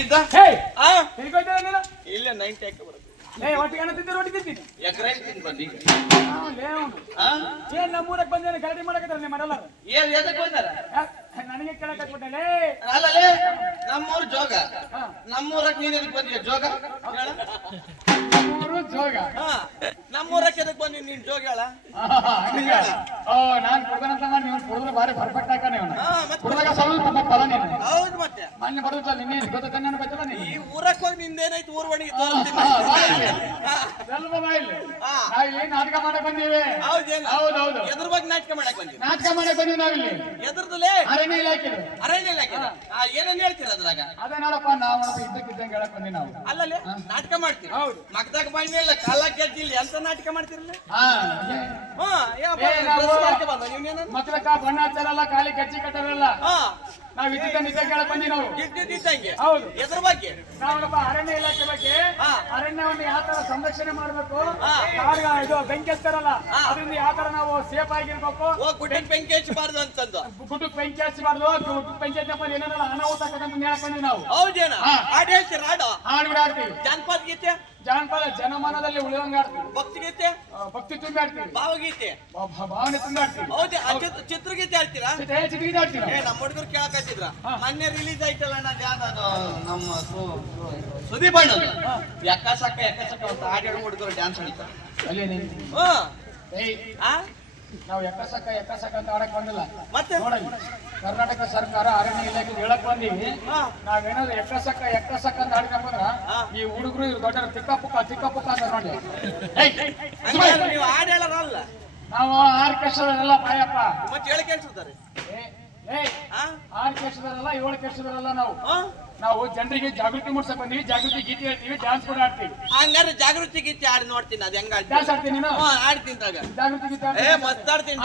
ಇಲ್ಲ 90 ಹಾಕಿ ಬರುತ್ತೆ. ಒಟ್ಟಿಗೆ ರೊಟ್ಟಿ ತಿಂತೀನಿ ಎಗ್ ರೈಸ್ ತಿಂದು ಬಂದಿ. ಏನ್ ನಮ್ಮೂರಕ್ಕೆ ಬಂದೇನೆ ಗಲಾಟೆ ಮಾಡಕತ್ತಾರ ನಿಮ್ಮ ಮನೆಲ್ಲ ಏನ್ ಎದಕ್ಕೆ ಬಂದಾರ? ನನಗೆ ಕೇಳಕ್ ಹಚ್ಬಿಟ್ಟೆ. ಅಲ್ಲಲೇ ನಮ್ಮೂರ್ ಜೋಗ. ನಮ್ಮೂರಕ್ಕೆ ನೀನ್ ಎದಕ್ಕೆ ಬಂದಿಯ ಜೋಗ? ಹೇಳ. ನಮ್ಮೂರು ಜೋಗ. ನಮ್ಮೂರಕ್ಕೆ ಎದಕ್ಕೆ ಬಂದಿ ನೀನ್ ಜೋಗ ಹೇಳ? ನಾನ್ ಕೊಡ್ಬೇಕಂತ ಮಾಡಿ ನೀವು ಕುಡಿದ್ರೆ ಬಾರಿ ಪರ್ಫೆಕ್ಟ್ ಹಾಕ ನೀವು ಕುಡಿದಾಗ ಸ್ವಲ್ಪ ಫಲ ನೀನು. ಹೌದು ಮತ್ತೆ ಮೊನ್ನೆ ಬರೋದಿಲ್ಲ ನಿನ್ನೆ ಗೊತ್ತ ಕಣ್ಣ ಬಚ್ಚಲ್ಲ ನೀನು ಈ ಊರಕ್ಕೆ ಹೋಗಿ ನಿಂದೇನಾಯ್ತು ಊರ್ ಒಣಗಿ ಸ್ವಲ್ಪ ಬಾಯಿಲ್ಲ. ನಾವಿಲ್ಲಿ ನಾಟಕ ಮಾಡಕ್ ಬಂದೀವಿ. ಹೌದೌದು ಎದ್ರ ಬಗ್ಗೆ ನಾಟಕ ಮಾಡಕ್ ಬಂದಿವಿ? ನಾಟಕ ಮಾಡಕ್ ಬಂದೀವಿ ನಾವಿಲ್ಲಿ. ಎದ್ರದಲ್ಲೇ ಅರಣ್ಯ ಇಲಾಖೆ. ಅರಣ್ಯ ಇಲಾಖೆ ಏನೇನ್ ಹೇಳ್ತೀರ ಅದ್ರಾಗ? ಅದೇ ನೋಡಪ್ಪ ನಾವು ಇದ್ದಕ್ಕಿದ್ದಂಗೆ ಹೇಳಕ್ ಬಂದಿ ನಾವು. ಅಲ್ಲಲ್ಲೇ ನಾಟಕ ಮಾಡ್ತೀವಿ. ಹೌದು ಮಗದಾಗ ಬಾಯಿಲ್ಲ ಕಾಲ ಗೆದ್ದಿಲ್ಲ ಎಂತ ನಾಟಕ ಮಾಡ್ತಿರಲ್ಲ. ಮಕ್ಕಳಕ್ಕ ಬಣ್ಣ ಹಚ್ಚಾರಲ್ಲ ಖಾಲಿ ಕಚ್ಚಿ ಕಟ್ಟಾರಲ್ಲ. ನಾವ್ ಇದ್ದಿದ್ದ ನಿಜ ಕೇಳಕ್ ಬಂದಿ ನಾವು. ಇದ್ದಿದ್ದಂಗೆ ಹೌದು ಎದ್ರ ಬಗ್ಗೆ? ನಾವಪ್ಪ ಅರಣ್ಯ ಇಲಾಖೆ ಬಗ್ಗೆ ಅರಣ್ಯವನ್ನು ಯಾವ ತರ ಸಂರಕ್ಷಣೆ ಮಾಡ್ಬೇಕು, ಇದು ಬೆಂಕಿ ಹಚ್ತಾರಲ್ಲ ಅದರಿಂದ ಯಾವ ತರ ನಾವು ಸೇಫ್ ಆಗಿರ್ಬೇಕು, ಗುಡ್ಡಕ್ಕೆ ಬೆಂಕಿ ಹಚ್ಚಬಾರ್ದು ಅಂತಂದು. ಗುಡ್ಡಕ್ಕೆ ಬೆಂಕಿ ಹಚ್ಚಬಾರ್ದು, ಗುಡ್ಡಕ್ಕೆ ಬೆಂಕಿ ಹಚ್ಚಪ್ಪ ಏನಾರ ಅನಾಹುತ ಆಗತ್ತಂತ ಹೇಳಕ್ ಬಂದಿ ನಾವು. ಹೌದೇನ? ಹಾಡು ಹೇಳ್ತೀರ? ಹಾಡು ಆಡ್ತೀವಿ. ಜಾನಪದ ಗೀತೆ ಜಾನಪದ ಜನಮಾನದಲ್ಲಿ ಉಳಿದಂಗ ಆಡ್ತೀವಿ. ಭಕ್ತಿ ಗೀತೆ ಭಕ್ತಿ ತುಂಬಿ ಆಡ್ತೀವಿ. ಭಾವಗೀತೆ ಭಾವನೆ ತುಂಬಿ ಆಡ್ತೀವಿ. ಹೌದು ಚಿತ್ರಗೀತೆ ಆಡ್ತೀರಾ? ಚಿತ್ರಗೀತೆ ಆಡ್ತೀವಿ. ನಮ್ಮ ಹುಡುಗರು ಕೇಳಕತ್ತಿದ್ರ ಮೊನ್ನೆ ರಿಲೀಸ್ ಆಯ್ತಲ್ಲ ನಮ್ಮ ಸುದೀಪ್ ಅಣ್ಣ ಎಕ್ಕಸಕ್ಕ ಅಂತ ಹಾಡು ಹುಡುಗರು ಡ್ಯಾನ್ಸ್ ಹೊಡಿತಾರೆ. ನಾವು ಎಕ್ಕಸಕ್ಕ ಅಂತ ಆಡಕ್ ಬಂದಿಲ್ಲ. ಮತ್ತೆ ನೋಡಿ ಕರ್ನಾಟಕ ಸರ್ಕಾರ ಅರಣ್ಯ ಇಲಾಖೆ ಹೇಳಕ್ ಬಂದೀವಿ. ನಾವೇನಾದ್ರು ಎಕ್ಕಸಕ್ಕ ಅಂತ ಆಡ್ಕೊಂಡ್ರ ಈ ಹುಡುಗರು ಇವ್ರು ದೊಡ್ಡ ತಿಕ್ಕ ಪುಕ್ಕ ಅಂತ ನೋಡಿ. ನೀವು ಹಾಡು ಹೇಳೋರಲ್ಲ, ನಾವು ಆರ್ಕೆಸ್ಟ್ರಾದಲ್ಲ ಪಾಯಪ್ಪ. ಮತ್ತೆ ಹೇಳಕ್ಕೆ ಅನ್ಸುತ್ತಾರೆ. ಆರ್ಕೆಸ್ಟ್ರಾದಲ್ಲ 7 ಕೆಸ್ಟ್ರಾದಲ್ಲ. ನಾವು ಜನರಿಗೆ ಜಾಗೃತಿ ಮೂಡ್ಸಕ್ ಬಂದೀವಿ. ಜಾಗೃತಿ ಗೀತೆ ಹೇಳ್ತೀವಿ, ಡ್ಯಾನ್ಸ್ ಕೂಡ ಆಡ್ತೀವಿ. ಹಂಗಾರೆ ಜಾಗೃತಿ ಗೀತೆ ಆಡಿ ನೋಡ್ತೀನಿ. ಅದ್ ಹೆಂಗ ಡ್ಯಾನ್ಸ್ ಆಡ್ತೀನಿ ನೀನು? ಆಡ್ತೀನಿ ಜಾಗೃತಿ ಗೀತೆ ಮತ್ತಾಡ್ತೀನಿ.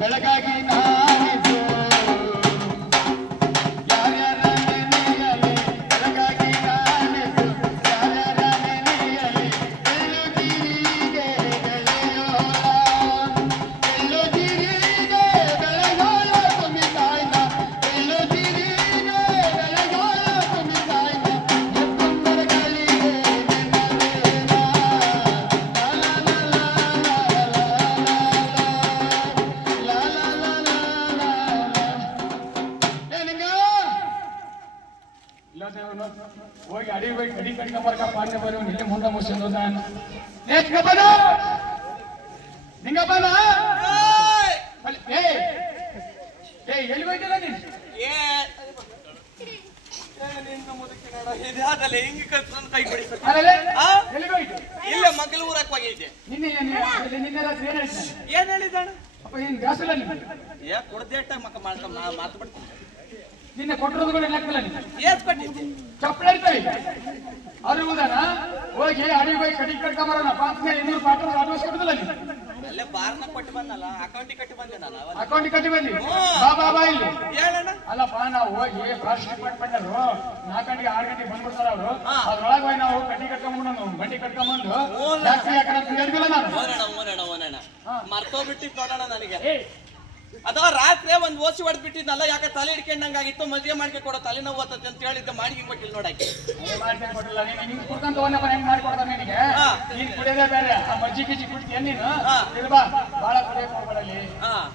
ಬೆಳಗಾಗಿ ಹೋಗಿ ಅಡಿ ಹೋಗಿ ಕಡಿ ಕಟ್ಕೊಂಬರ್ಕ ಪಾಂಡೆ ಬರೋ ನಿನ್ನೆ ಮುಂದೆ ಮುಗಿಸಿದ್ದು ನಾನು ನಿಂಗಪ್ಪನ ಎಲ್ಲಿ ಹೋಯ್ತಲ್ಲ ನೀನು? ಇಲ್ಲ ಮಗ್ಲ ಊರಕ್ಕೆ ಹೋಗಿದ್ದೆ. ನಿನ್ನೆ ರಾತ್ರಿ ಏನ್ ಹೇಳಿದ್ದಾಣ? ಅಪ್ಪ ಏನ್ ಗಾಸಲ್ಲ ಕೊಡ್ದೇಟ ಮಕ್ಕ ಮಾತು ಬಿಡ್ತೀನಿ. ನಿನ್ನೆ ಕೊಟ್ಟಿರೋದು ಕೂಡ ಲೆಕ್ಕಲ್ಲ ನೀನು. ಏನ್ ಕೊಟ್ಟಿದ್ದೆ? ಚಪ್ಪಲಿ ಇರ್ತವೆ ಅದು ಹೌದಾನ? ಹೋಗಿ ಅಡಿ ಹೋಗಿ ಕಡಿ ಕಟ್ಕೊಂಬರೋಣ. 500 ಪಾಠ ಅಡ್ವಾನ್ಸ್ ಕೊಡುದಿಲ್ಲ ನೀನು. ಅಲ್ಲೇ ಬಾರ್ನ ಕೊಟ್ಟು ಬಂದಲ್ಲ, ಅಕೌಂಟಿಗೆ ಕಟ್ಟಿ ಬಂದೆ ನಾನು. ಅಕೌಂಟಿಗೆ ಕಟ್ಟಿ ಬಂದಿ? ಬಾ ಇಲ್ಲಿ ಹೇಳಣ್ಣ. ಅಲ್ಲಪ್ಪ ನಾವು ಹೋಗಿ ಫಾರೆಸ್ಟ್ ಡಿಪಾರ್ಟ್ಮೆಂಟ್ ಅವರು 4 ಗಂಟೆಗೆ 6 ಗಂಟೆಗೆ ಬಂದ್ಬಿಡ್ತಾರ ಅವರು. ಅದ್ರೊಳಗೆ ಹೋಗಿ ನಾವು ಕಟ್ಟಿ ಕಟ್ಕೊಂಡ್ಬಂದು ಬಂಡಿ ಕಟ್ಕೊಂಡ್ಬಂದು ಹೇಳಿದಿಲ್ಲ ನಾನು. ಮರ್ತೋಗ್ಬಿಟ್ಟಿತ್ತು ನೋಡೋಣ ನನಗೆ. ಅಥವಾ ರಾತ್ರಿ ಒಂದ್ ಓಸಿ ಹೊಡೆದ್ ಬಿಟ್ಟಿದ್ನಲ್ಲ, ಯಾಕೆ ತಲೆ ಹಿಡ್ಕೊಂಡಂಗಾಗಿತ್ತು, ಮದ್ವೆ ಮಾಡ್ಕೆ ಕೊಡೋ ತಲೆನೋವು ಬರ್ತದೆ ಅಂತ ಹೇಳಿದ್ದೆ, ಮಾಡಿ ಕೊಟ್ಟಿಲ್ಲ ನೋಡಕ್ಕೆ. ಕೊಟ್ಟಿಲ್ಲ ನೀನು ಕುಡ್ಕೊಂತ ಹೋದಪ್ಪ, ಹೆಂಗ್ ಮಾಡ್ಕೊಡ್ತಾರ ನಿನಗೆ? ನೀನ್ ಕುಡಿಯೋದೇ ಬೇರೆ, ಆ ಮಜ್ಜಿ ಗಿಜ್ಜಿ ಕುಡ್ತೀಯ ನೀನು? ಇಲ್ವಾ ಬಾಳ ಕುಡಿಯಕ್ ಹೋಗ್ಬೇಡಲ್ಲಿ,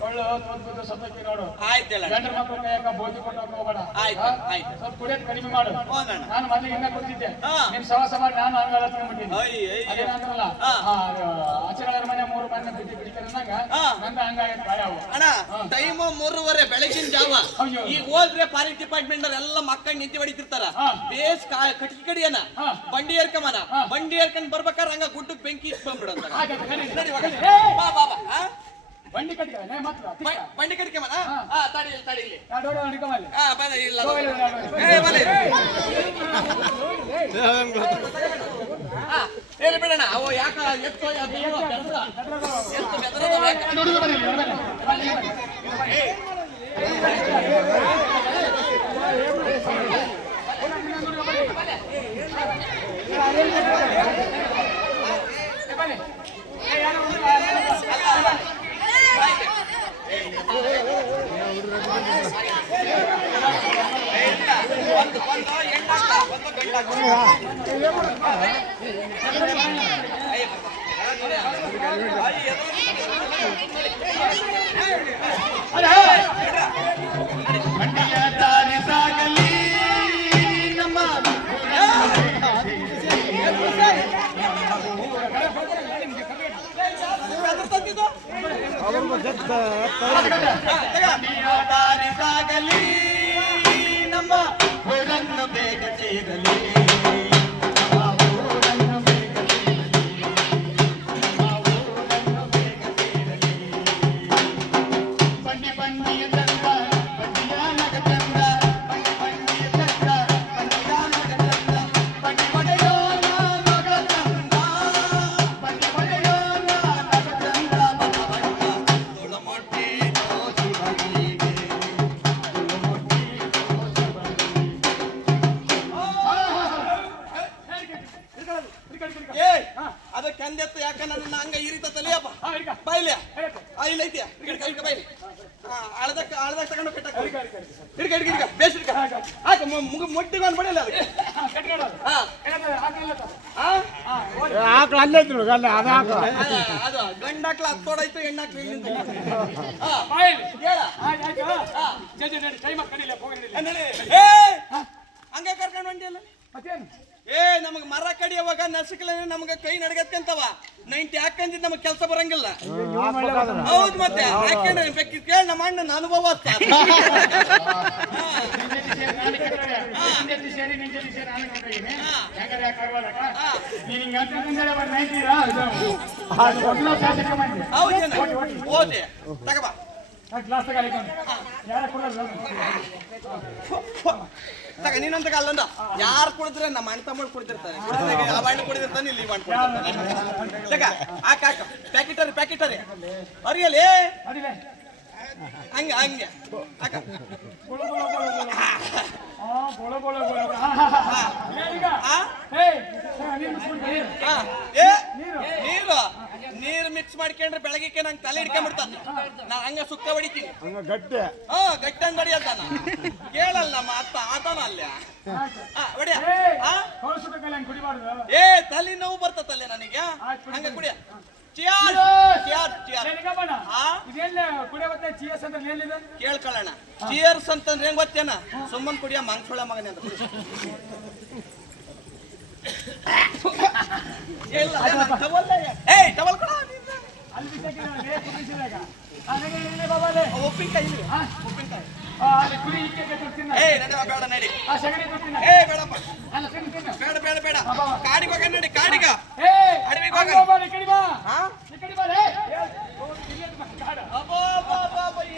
ಕೊಳ್ಳು ತೋದ್ಬಿಟ್ಟು ಸತ್ತಕ್ಕೆ ನೋಡು. ಆಯ್ತಲ್ಲ, ಗಂಡ್ರ ಮಕ್ಳು ಕೈಯಾಗ ಬೋಧಿ ಕೊಟ್ಟೋಕ್ ಹೋಗ್ಬೇಡ. ಆಯ್ತು ಆಯ್ತು, ಸ್ವಲ್ಪ ಕುಡಿಯೋದ್ ಕಡಿಮೆ ಮಾಡು. ನಾನು ಮೊದ್ಲು ಹಿಂಗ ಕೊಡ್ತಿದ್ದೆ, ನಿಮ್ ಸವಾಸ ಮಾಡಿ ನಾನು ಹಂಗ ಹತ್ಕೊಂಡ್ಬಿಟ್ಟಿದ್ದೆ. ಅದೇನಂದ್ರಲ್ಲ ಆಚರಣೆ ಮನೆ 3 ಮನೆ ಬಿಟ್ಟು ಬಿಡ್ತಾರಂದಾಗ ನಂದ ಹಂಗಾಗೈತೆ ಬಾಯ. ಅಣ್ಣ ಟೈಮು 3:30 ಬೆಳಗಿನ ಜಾವ. ಈಗ ಹೋದ್ರೆ ಫಾರೆಸ್ಟ್ ಡಿಪಾರ್ಟ್ಮೆಂಟ್ ಎಲ್ಲ ಮಕ್ಕಳು ನಿಂತಿ ಹೊಡಿತಿರ್ತಾರ. ಬೇಸ್ ಕಟ್ಟಿ ಕಡಿಯನ ಬಂಡಿ ಏರ್ಕಮನ, ಬಂಡಿ ಏರ್ಕೊಂಡ್ ಬರ್ಬೇಕಾದ್ರೆ ಹಂಗ ಗುಡ್ಡಕ್ ಬೆಂಕಿ ಇಟ್ಕೊಂಡ್ಬಿಡಂತ. ಬಾ ಬಾ ಬಾ, ಬಂಡಿ ಕಟ್ಟಿ ಮಾತ್ರ ಬಂಡಿ ಕಟ್ಕೊಂಬನ. ತಡಿಲಿ ತಡಿಲಿ, ಇಲ್ಲ ಹೇಳಿ ಬಿಡೋಣ. ಅವು ಯಾಕ ಎತ್ತು ಸಾಗಲಿ ನಮ್ಮ ಊರನ್ನು ಬೇಗ ಸೇರಲಿ. ಅದ ಕಂದೆತ್ತು ಯಾಕ ನನ್ನ ಹಂಗ ಇರಿತ ತಲಿಯಪ್ಪ ಬಾಯ್ಲಿ ಇಲ್ಲ ಐತಿಯ ಬೈಲಿ ಆಳದಾಗ ತಗೊಂಡು ಕಟ್ಟ ಬೇಸ್ ಮೊಟ್ಟಿಗೆ ಒಂದು ಬಡಿಯಲ್ಲ ಆಕಳ ಅಲ್ಲೇ ಇದ್ರು ಅದು ಗಂಡಾಕ್ಲ ಹತ್ತೋಡಾಯ್ತು ಹೆಣ್ಣಾಕ್ಲ ಇಲ್ಲಿಂದ ಹಂಗ ಕರ್ಕೊಂಡು ಹೊಂಟಿಯಲ್ಲ. ನಮಗ್ ಮರ ಕಡಿಯುವಾಗ ನಸಕಲೇ ನಮಗ ಕೈ ನಡಗತ್ಕಂತವ 90 ಹಾಕಂದಿದ್ ನಮಗ್ ಕೆಲಸ ಬರಂಗಿಲ್ಲ. ಹೌದು ಮತ್ತೆ ಕೇಳಿ ನಮ್ಮ ಅಣ್ಣನ ಅನುಭವ. ಓದೆ ತಗಬಾ ತಗ ನೀನಂತ ಅಲ್ಲಂದ ಯಾರು ಕುಡಿದ್ರೆ ನಮ್ಮ ಅಣ್ಣ ತಮ್ಮ ಕುಡಿದಿರ್ತಾರೆ, ಆ ಬಾಂಡ್ ಕುಡಿದಿರ್ತಾನೆ, ಇಲ್ಲಿ ಬಾಂಡ್ ಕುಡಿದಿರ್ತಾನೆ. ತಗ ಹಾಕ ಪ್ಯಾಕೆಟರಿ ಅರಿಯಲೇ ಹಂಗೆ ಹಂಗೆ ಅಕ್ಕ ನೀರು ಮಿಕ್ಸ್ ಮಾಡ್ಕೊಂಡ್ರೆ ಬೆಳಗ್ಗೆ ನಂಗೆ ತಲೆ ಹಿಡ್ಕೊಂಡ್ಬಿಡ್ತಾನ. ನಾ ಹಂಗ ಸುಕ್ಕ ಹೊಡಿತೀನಿ, ಗಟ್ಟಿ ಅಂತ ಹೊಡಿಯತ್ತಾನ. ಕೇಳಲ್ಲ ನಮ್ಮ ಅತ್ತ ಆತನ ಅಲ್ಲೇ ಹೊಡಿಯ. ತಲೆ ನೋವು ಬರ್ತತಲ್ಲೇ ನನಗೆ, ಹಂಗ ಕುಡಿಯ. ಕೇಳ್ಕೊಳ್ಳೋಣ, ಚಿಯರ್ಸ್ ಅಂತಂದ್ರೆ ಹೆಂಗ್ ಗೊತ್ತೇನ? ಸುಮ್ಮನ್ ಕುಡಿಯ ಮಂಗ್ಸೊಳ ಮಗನೇ ಅಂತ. ಟವಲ್ ಕೊಡ. ಉಪ್ಪಿನಕಾಯಿ ಬೇಡ ನಡಿ. ಬೇಡಪ್ಪ, ಬೇಡ ಬೇಡ. ಕಾಡಿಗೆ ಹೋಗ ನಡಿ, ಕಾಡಿಗ ಅಡವಿಗೆ ಹೋಗ.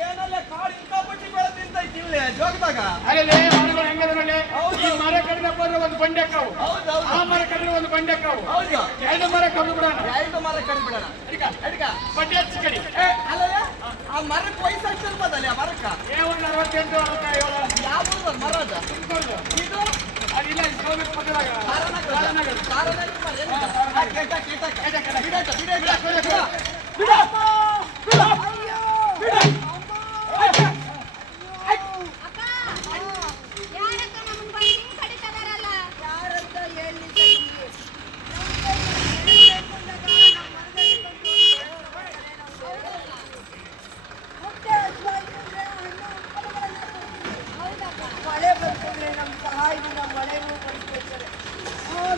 ಏನಲ್ಲ ಕಾಡು ಇಂಕಾಪಟ್ಟಿ ಬೆಳೆದಿಂದೈತಿ ಇಲ್ಲಿ ಜೋಗದಾಗ. ಮರ ಕಡಿಮೆ ಬಂದ್ರೆ ಒಂದು ಬಂಡೆ ಅಕ್ಕವು, ಆ ಮರ ಕಡಿಮೆ ಒಂದು ಬಂಡೆ ಅಕ್ಕವು. ಎರಡು ಮರ ಕಡಿದು ಬಿಡೋಣ, ಬಂಡೆ ಹಚ್ಚಿ ಕಡಿ. ಆ ಮರಕ್ಕೆ ವಯಸ್ಸು ಆಗ್ತಿರ್ಬೋದಲ್ಲ, ಆ ಮರಕ್ಕ 68 ಯಾವ ಮರ ಅದ ಇದು? ಅದಿಲ್ಲ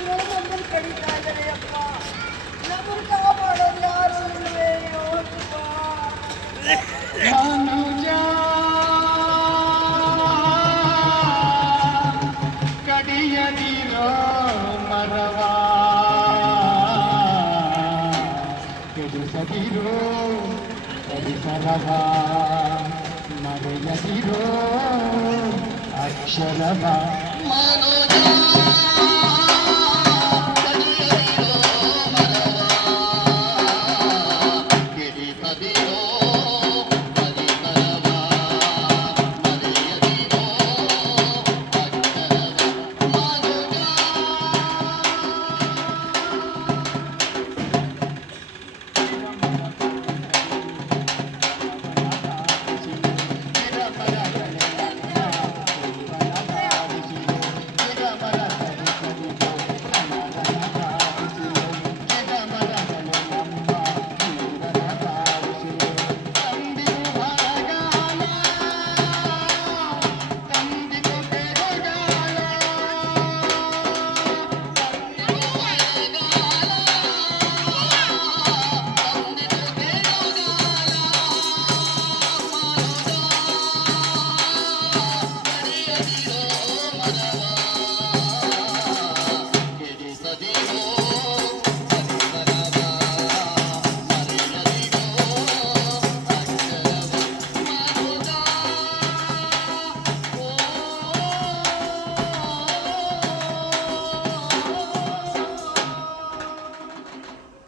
ಇವರು ನಮ್ಮನ್ನು ಕಡಿತಾ ಇದ್ದಾರೆ ಅಪ್ಪ. ನಮ್ಮನ್ನು ಕಾಪಾಡೋರು ಯಾರು ಇಲ್ವೇ ಅಪ್ಪ. ಮನುಜ ಕಡಿಯದಿರೋ ಮರವ ಕೆಡಿಸದಿರೋ ಪರಿಸರವ ಮರೆಯದಿರೋ ಅಕ್ಷರವ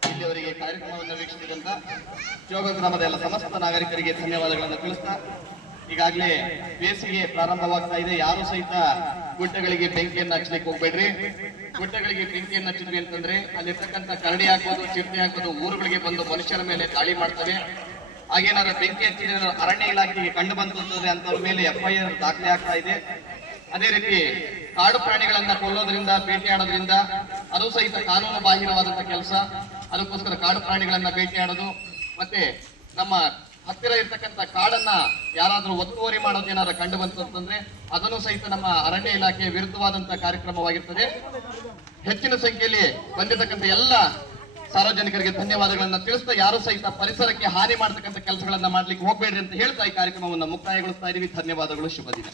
ಇಲ್ಲಿಯವರೆಗೆ ಕಾರ್ಯಕ್ರಮವನ್ನು ವೀಕ್ಷಿಸಿದಂತ ಜೋಗ ಗ್ರಾಮದ ಎಲ್ಲ ಸಮಸ್ತ ನಾಗರಿಕರಿಗೆ ಧನ್ಯವಾದಗಳನ್ನು ತಿಳಿಸ್ತಾ ಈಗಾಗಲೇ ಬೇಸಿಗೆ ಪ್ರಾರಂಭವಾಗ್ತಾ ಇದೆ. ಯಾರು ಸಹಿತ ಗುಡ್ಡಗಳಿಗೆ ಬೆಂಕಿಯನ್ನು ಹಚ್ಚಲಿಕ್ಕೆ ಹೋಗ್ಬೇಡ್ರಿ. ಗುಡ್ಡಗಳಿಗೆ ಬೆಂಕಿಯನ್ನು ಹಚ್ಚಿದ್ವಿ ಅಂತಂದ್ರೆ ಅಲ್ಲಿರ್ತಕ್ಕಂಥ ಕರಡಿ ಹಾಕೋದು, ಚಿರತೆ ಹಾಕೋದು ಊರುಗಳಿಗೆ ಬಂದು ಮನುಷ್ಯರ ಮೇಲೆ ದಾಳಿ ಮಾಡ್ತವೆ. ಹಾಗೇನಾದ್ರೂ ಬೆಂಕಿ ಹಚ್ಚಿದ್ರೆ ಅರಣ್ಯ ಇಲಾಖೆಗೆ ಕಂಡು ಬಂತಂದ್ರೆ ಅಂತವ್ರ ಮೇಲೆ FIR ದಾಖಲೆ ಆಗ್ತಾ ಇದೆ. ಅದೇ ರೀತಿ ಕಾಡು ಪ್ರಾಣಿಗಳನ್ನ ಕೊಲ್ಲೋದ್ರಿಂದ, ಬೇಟೆಯಾಡೋದ್ರಿಂದ ಅದು ಸಹಿತ ಕಾನೂನು ಬಾಹಿರವಾದಂತ ಕೆಲಸ. ಅದಕ್ಕೋಸ್ಕರ ಕಾಡು ಪ್ರಾಣಿಗಳನ್ನ ಬೇಟೆಯಾಡೋದು ಮತ್ತೆ ನಮ್ಮ ಹತ್ತಿರ ಇರ್ತಕ್ಕಂಥ ಕಾಡನ್ನ ಯಾರಾದ್ರೂ ಒತ್ತುವರಿ ಮಾಡೋದು ಏನಾದ್ರು ಕಂಡು ಬಂತು ಅಂತಂದ್ರೆ ಅದನ್ನು ಸಹಿತ ನಮ್ಮ ಅರಣ್ಯ ಇಲಾಖೆಯ ವಿರುದ್ಧವಾದಂತಹ ಕಾರ್ಯಕ್ರಮವಾಗಿರ್ತದೆ. ಹೆಚ್ಚಿನ ಸಂಖ್ಯೆಯಲ್ಲಿ ಬಂದಿರತಕ್ಕಂಥ ಎಲ್ಲ ಸಾರ್ವಜನಿಕರಿಗೆ ಧನ್ಯವಾದಗಳನ್ನ ತಿಳಿಸ್ತಾ ಯಾರು ಸಹಿತ ಪರಿಸರಕ್ಕೆ ಹಾನಿ ಮಾಡ್ತಕ್ಕಂಥ ಕೆಲಸಗಳನ್ನ ಮಾಡ್ಲಿಕ್ಕೆ ಹೋಗ್ಬೇಡ್ರಿ ಅಂತ ಹೇಳ್ತಾ ಈ ಕಾರ್ಯಕ್ರಮವನ್ನು ಮುಕ್ತಾಯಗೊಳಿಸ್ತಾ ಇದೀವಿ. ಧನ್ಯವಾದಗಳು. ಶುಭ ದಿನ.